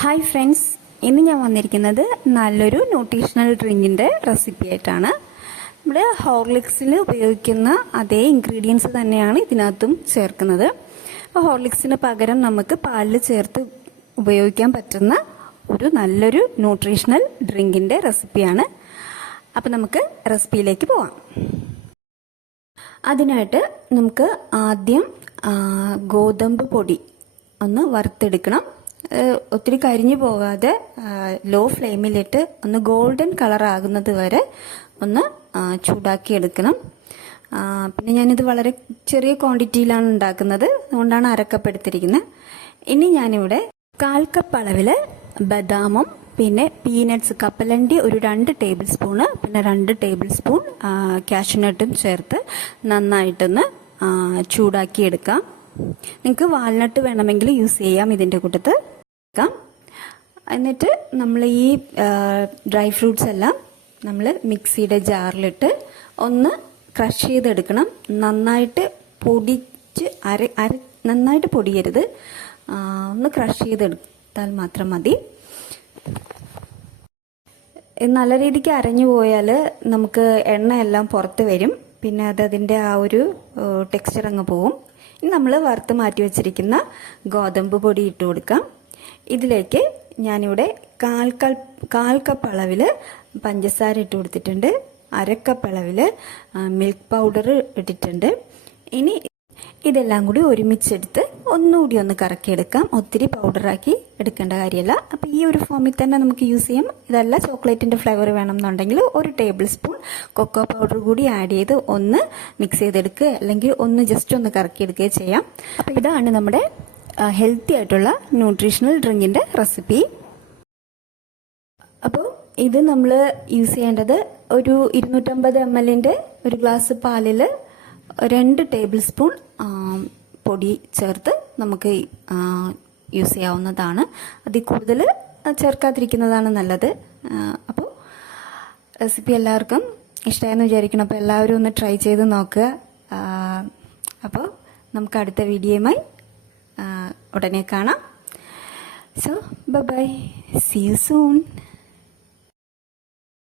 Hi friends ഇന്ന് ഞാൻ വന്നിരിക്കുന്നത് നല്ലൊരു ന്യൂട്രീഷണൽ ഡ്രിങ്കിന്റെ റെസിപ്പി ആയിട്ടാണ്. നമ്മൾ ഹോർലിക്സിൽ ഉപയോഗിക്കുന്ന അതേ ഇൻഗ്രീഡിയൻസ് തന്നെയാണ് ഇതിനകത്തും ചേർക്കുന്നത്. അപ്പോൾ ഹോർലിക്സിന് പകരം നമുക്ക് പാലിൽ ചേർത്ത് ഉപയോഗിക്കാൻ പറ്റുന്ന ഒരു നല്ലൊരു ന്യൂട്രീഷണൽ ഡ്രിങ്കിന്റെ റെസിപ്പിയാണ് അപ്പോൾ നമുക്ക് റെസിപ്പിയിലേക്ക് പോവാം. അതിനായിട്ട് നമുക്ക് ആദ്യം ഗോതമ്പ് പൊടി ഒന്ന് വറുത്തെടുക്കണം. ഒത്തിരി കരിഞ്ഞു പോകാതെ ലോ ഫ്ലെയിമിലിട്ട് ഒന്ന് ഗോൾഡൻ കളർ ആകുന്നത് വരെ ഒന്ന് ചൂടാക്കി എടുക്കണം പിന്നെ ഞാനിത് വളരെ ചെറിയ ക്വാണ്ടിറ്റിയിലാണ് ഉണ്ടാക്കുന്നത്. അതുകൊണ്ടാണ് അരക്കപ്പ് എടുത്തിരിക്കുന്നത് ഇനി ഞാനിവിടെ കാൽ കപ്പ് അളവിൽ ബദാമും പിന്നെ പീനട്ട്സ് കപ്പലണ്ടി ഒരു രണ്ട് ടേബിൾ സ്പൂണ് പിന്നെ രണ്ട് ടേബിൾ സ്പൂൺ കാഷ്യൂനട്ടും ചേർത്ത് നന്നായിട്ടൊന്ന് ചൂടാക്കിയെടുക്കാം. നിങ്ങൾക്ക് വാൽനട്ട് വേണമെങ്കിൽ യൂസ് ചെയ്യാം ഇതിന്റെ കൂട്ടത്ത്. എന്നിട്ട് നമ്മൾ ഈ ഡ്രൈ ഫ്രൂട്ട്സ് എല്ലാം നമ്മൾ മിക്സിയുടെ ജാറിലിട്ട് ഒന്ന് ക്രഷ് ചെയ്തെടുക്കണം. നന്നായിട്ട് പൊടിച്ച് അര അര നന്നായിട്ട് പൊടിയരുത്. ഒന്ന് ക്രഷ് ചെയ്തെടുത്താൽ മാത്രം മതി. നല്ല രീതിക്ക് അരഞ്ഞു പോയാൽ നമുക്ക് എണ്ണയെല്ലാം പുറത്ത് വരും. പിന്നെ അത് അതിന്റെ ആ ഒരു ടെക്സ്ചർ അങ്ങ് പോവും. നമ്മൾ വറുത്ത് മാറ്റി വെച്ചിരിക്കുന്ന ഗോതമ്പ് പൊടി ഇട്ട് കൊടുക്കാം. ഇതിലേക്ക് ഞാനിവിടെ കാൽ കപ്പ് കാൽ കപ്പ് അളവിൽ പഞ്ചസാര ഇട്ട് കൊടുത്തിട്ടുണ്ട്. അരക്കപ്പ് അളവിൽ മിൽക്ക് പൗഡർ ഇട്ടിട്ടുണ്ട്. ഇനി ഇതെല്ലാം കൂടി ഒരുമിച്ചെടുത്ത് ഒന്നുകൂടി ഒന്ന് കറക്കിയെടുക്കാം. ഒത്തിരി പൗഡറാക്കി എടുക്കേണ്ട കാര്യമല്ല. അപ്പോൾ ഈ ഒരു ഫോമിൽ തന്നെ നമുക്ക് യൂസ് ചെയ്യാം. ഇതല്ല ചോക്ലേറ്റിന്റെ ഫ്ലേവർ വേണമെന്നുണ്ടെങ്കിൽ ഒരു ടേബിൾ സ്പൂൺ കൊക്കോ പൗഡർ കൂടി ആഡ് ചെയ്ത് ഒന്ന് മിക്സ് ചെയ്തെടുക്കുക. അല്ലെങ്കിൽ ഒന്ന് ജസ്റ്റ് ഒന്ന് കറക്കിയെടുക്കുകയോ ചെയ്യാം. അപ്പോൾ ഇതാണ് നമ്മുടെ ഹെൽത്തി ആയിട്ടുള്ള ന്യൂട്രീഷണൽ ഡ്രിങ്കിന്റെ റെസിപ്പി അപ്പോൾ ഇത് നമ്മൾ യൂസ് ചെയ്യേണ്ടത് ഒരു ഇരുന്നൂറ്റമ്പത് എം എല്ലിന്റെ ഒരു ഗ്ലാസ് പാലിൽ രണ്ട് ടേബിൾ സ്പൂൺ പൊടി ചേർത്ത് നമുക്ക് യൂസ് ചെയ്യാവുന്നതാണ്. അതിൽ കൂടുതൽ ചേർക്കാതിരിക്കുന്നതാണ് നല്ലത്. അപ്പോൾ റെസിപ്പി എല്ലാവർക്കും ഇഷ്ടമായെന്ന് വിചാരിക്കണം അപ്പോൾ എല്ലാവരും ഒന്ന് ട്രൈ ചെയ്ത് നോക്കുക. അപ്പോൾ നമുക്ക് അടുത്ത വീഡിയോയുമായി ഉടനെ കാണാം. So bye see you soon